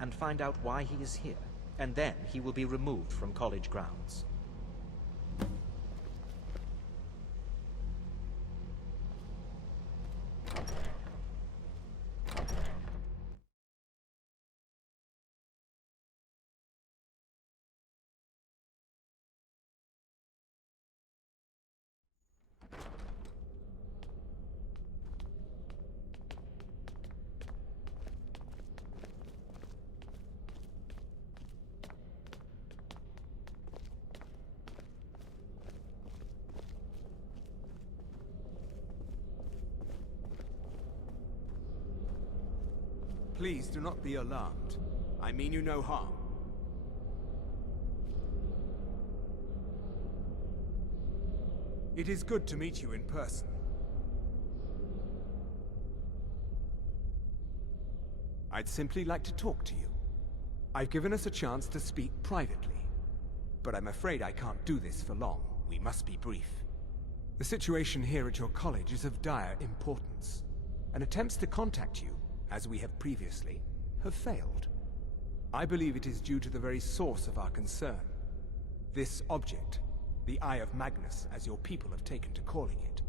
and find out why he is here, and then he will be removed from college grounds. Please do not be alarmed. I mean you no harm. It is good to meet you in person. I'd simply like to talk to you. I've given us a chance to speak privately, but I'm afraid I can't do this for long. We must be brief. The situation here at your college is of dire importance, and attempts to contact you, as we have previously, have failed. I believe it is due to the very source of our concern. This object, the Eye of Magnus, as your people have taken to calling it.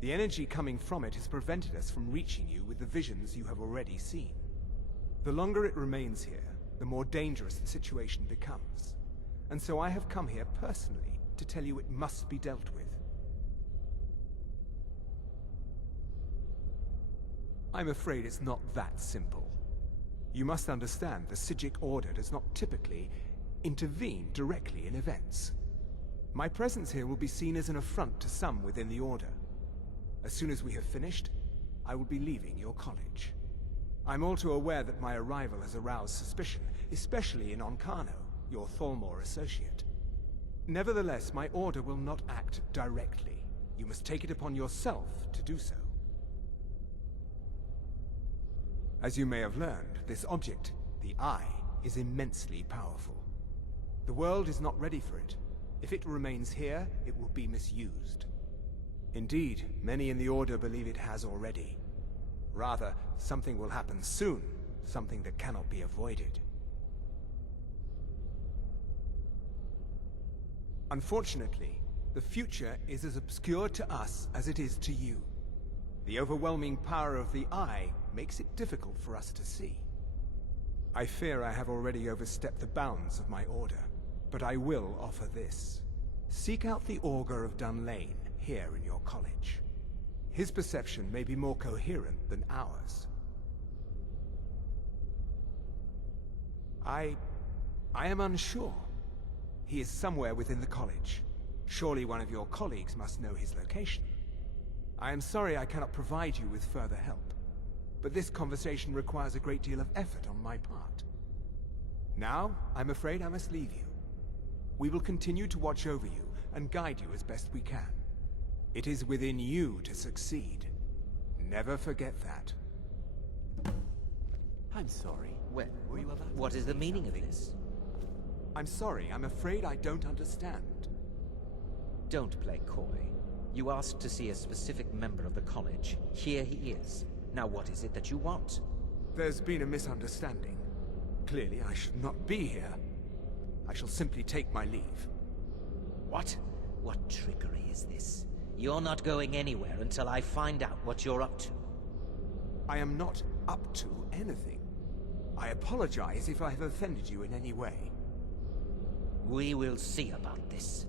The energy coming from it has prevented us from reaching you with the visions you have already seen. The longer it remains here, the more dangerous the situation becomes. And so I have come here personally to tell you it must be dealt with. I'm afraid it's not that simple. You must understand the Psijic Order does not typically intervene directly in events. My presence here will be seen as an affront to some within the Order. As soon as we have finished, I will be leaving your college. I'm all too aware that my arrival has aroused suspicion, especially in Onkano, your Thalmor associate. Nevertheless, my Order will not act directly. You must take it upon yourself to do so. As you may have learned, this object, the Eye, is immensely powerful. The world is not ready for it. If it remains here, it will be misused. Indeed, many in the Order believe it has already. Rather, something will happen soon, something that cannot be avoided. Unfortunately, the future is as obscure to us as it is to you. The overwhelming power of the Eye makes it difficult for us to see. I fear I have already overstepped the bounds of my Order, but I will offer this. Seek out the Augur of Dunlane here in your college. His perception may be more coherent than ours. I am unsure. He is somewhere within the college. Surely one of your colleagues must know his location. I am sorry I cannot provide you with further help, but this conversation requires a great deal of effort on my part. Now, I'm afraid I must leave you. We will continue to watch over you and guide you as best we can. It is within you to succeed. Never forget that. I'm sorry. Well, Were you about what to is the say meaning of something? this? I'm sorry, I'm afraid I don't understand. Don't play coy. You asked to see a specific member of the college. Here he is. Now what is it that you want? There's been a misunderstanding. Clearly, I should not be here. I shall simply take my leave. What? What trickery is this? You're not going anywhere until I find out what you're up to. I am not up to anything. I apologize if I have offended you in any way. We will see about this.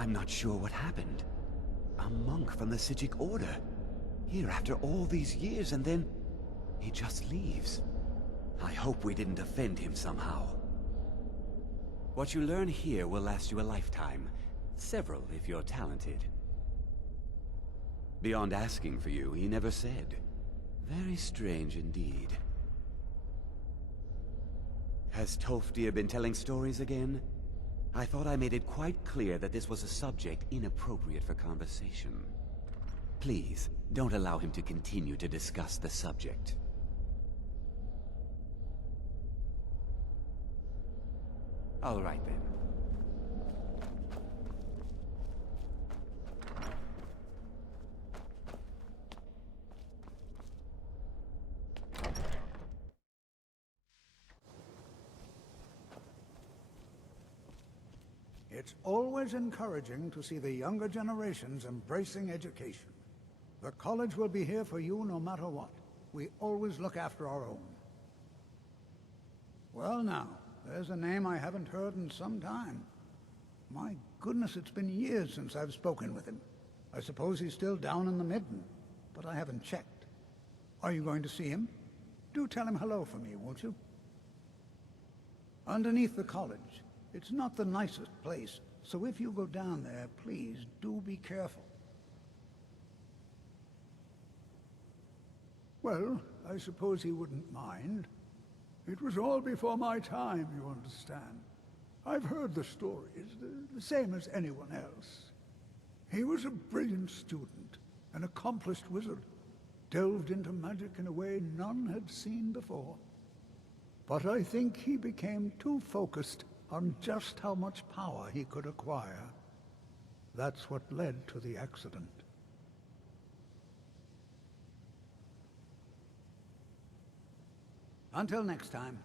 I'm not sure what happened. A monk from the Psijic Order. Here after all these years, and then he just leaves. I hope we didn't offend him somehow. What you learn here will last you a lifetime. Several, if you're talented. Beyond asking for you, he never said. Very strange indeed. Has Toftir been telling stories again? I thought I made it quite clear that this was a subject inappropriate for conversation. Please, don't allow him to continue to discuss the subject. All right then. It's always encouraging to see the younger generations embracing education. The college will be here for you no matter what. We always look after our own. Well now, there's a name I haven't heard in some time. My goodness, it's been years since I've spoken with him. I suppose he's still down in the Midden, but I haven't checked. Are you going to see him? Do tell him hello for me, won't you? Underneath the college. It's not the nicest place, so if you go down there, please do be careful. Well, I suppose he wouldn't mind. It was all before my time, you understand. I've heard the stories, the same as anyone else. He was a brilliant student, an accomplished wizard, delved into magic in a way none had seen before. But I think he became too focused on just how much power he could acquire. That's what led to the accident. Until next time.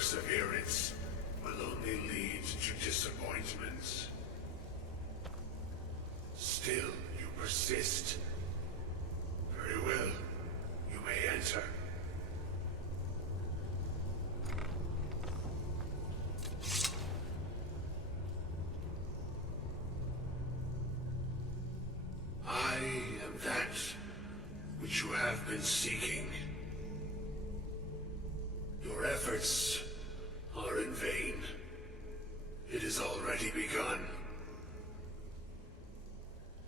perseverance will only lead to disappointments. Still, you persist. Very well. You may enter. I am that which you have been seeking. Your efforts are in vain. It has already begun.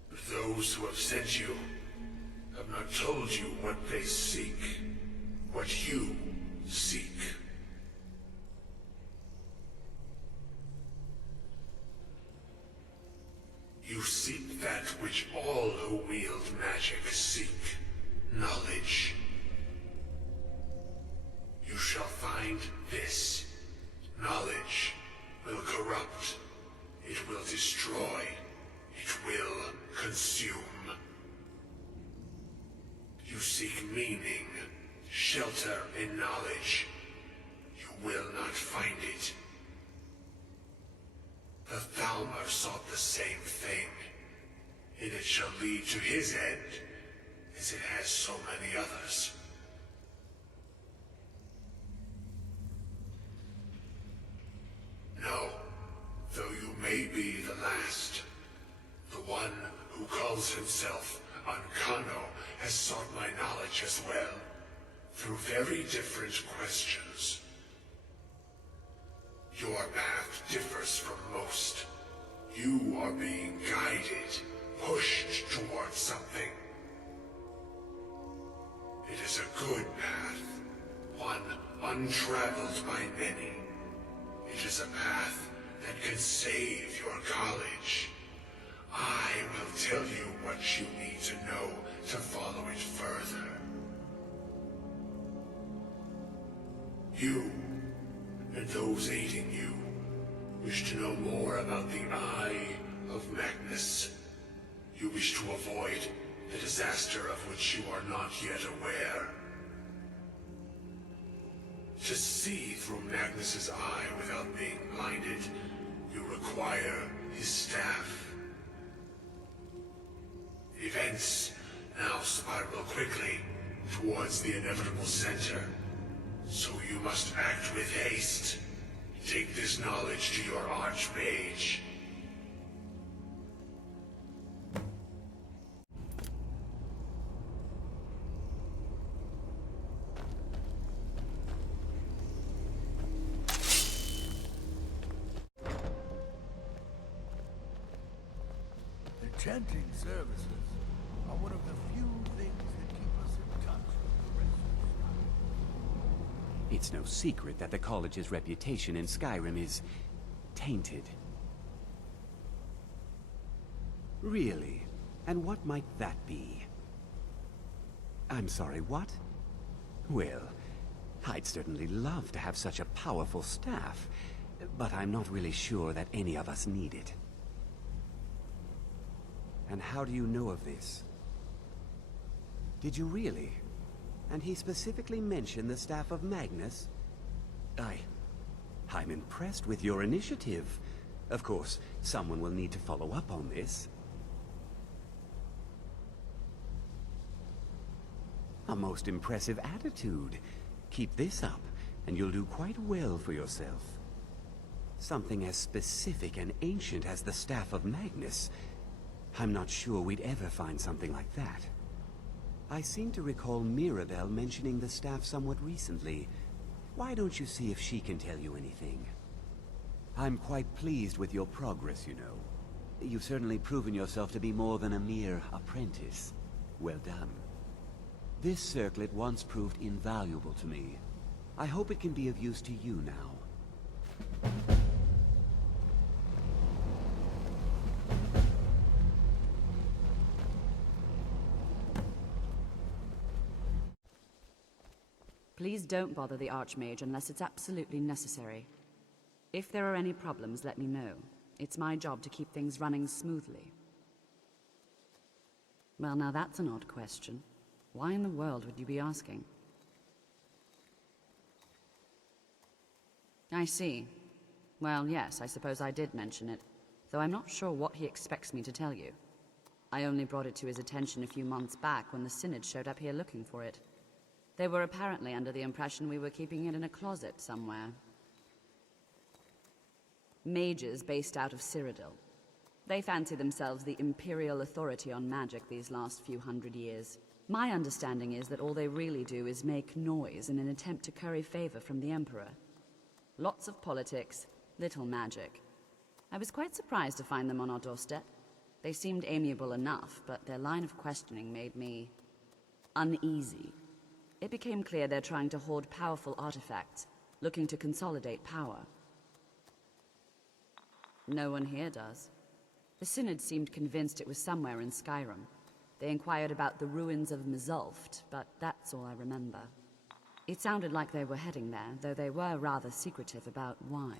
But those who have sent you have not told you what they seek, what you seek. You seek that which all who wield magic seek, knowledge. You shall find this. Knowledge will corrupt. It will destroy. It will consume. You seek meaning, shelter in knowledge. You will not find it. The Thalmor sought the same thing, and it shall lead to his end, as it has so many others. No, though you may be the last, the one who calls himself Ancano has sought my knowledge as well, through very different questions. Your path differs from most. You are being guided, pushed towards something. It is a good path, one untraveled by many. It is a path that can save your college. I will tell you what you need to know to follow it further. You, and those aiding you, wish to know more about the Eye of Magnus. You wish to avoid the disaster of which you are not yet aware. To see through Magnus's eye without being blinded, you require his staff. Events now spiral quickly towards the inevitable center, so you must act with haste. Take this knowledge to your Archmage. Enchanting services are one of the few things that keep us in touch with the rest of Skyrim. It's no secret that the college's reputation in Skyrim is tainted. Really? And what might that be? I'm sorry, what? Well, I'd certainly love to have such a powerful staff, but I'm not really sure that any of us need it. And how do you know of this? Did you really? And he specifically mentioned the staff of Magnus? I'm impressed with your initiative. Of course, someone will need to follow up on this. A most impressive attitude. Keep this up, and you'll do quite well for yourself. Something as specific and ancient as the staff of Magnus. I'm not sure we'd ever find something like that. I seem to recall Mirabelle mentioning the staff somewhat recently. Why don't you see if she can tell you anything? I'm quite pleased with your progress, you know. You've certainly proven yourself to be more than a mere apprentice. Well done. This circlet once proved invaluable to me. I hope it can be of use to you now. Please don't bother the Archmage unless it's absolutely necessary. If there are any problems, let me know. It's my job to keep things running smoothly. Well, now that's an odd question. Why in the world would you be asking? I see. Well, yes, I suppose I did mention it, though I'm not sure what he expects me to tell you. I only brought it to his attention a few months back when the Synod showed up here looking for it. They were apparently under the impression we were keeping it in a closet somewhere. Mages based out of Cyrodiil. They fancy themselves the imperial authority on magic these last few hundred years. My understanding is that all they really do is make noise in an attempt to curry favor from the Emperor. Lots of politics, little magic. I was quite surprised to find them on our doorstep. They seemed amiable enough, but their line of questioning made me uneasy. It became clear they're trying to hoard powerful artifacts, looking to consolidate power. No one here does. The Synod seemed convinced it was somewhere in Skyrim. They inquired about the ruins of Mzulft, but that's all I remember. It sounded like they were heading there, though they were rather secretive about why.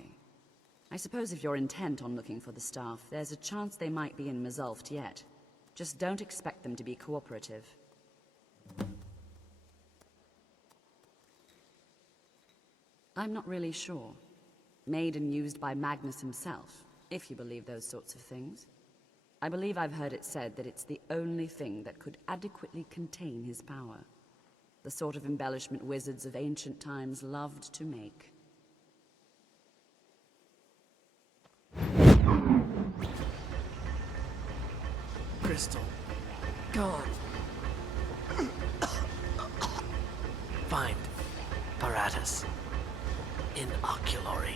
I suppose if you're intent on looking for the staff, there's a chance they might be in Mzulft yet. Just don't expect them to be cooperative. I'm not really sure. Made and used by Magnus himself, if you believe those sorts of things. I believe I've heard it said that it's the only thing that could adequately contain his power. The sort of embellishment wizards of ancient times loved to make. Crystal. Gone. Find Paratus. In Oculory.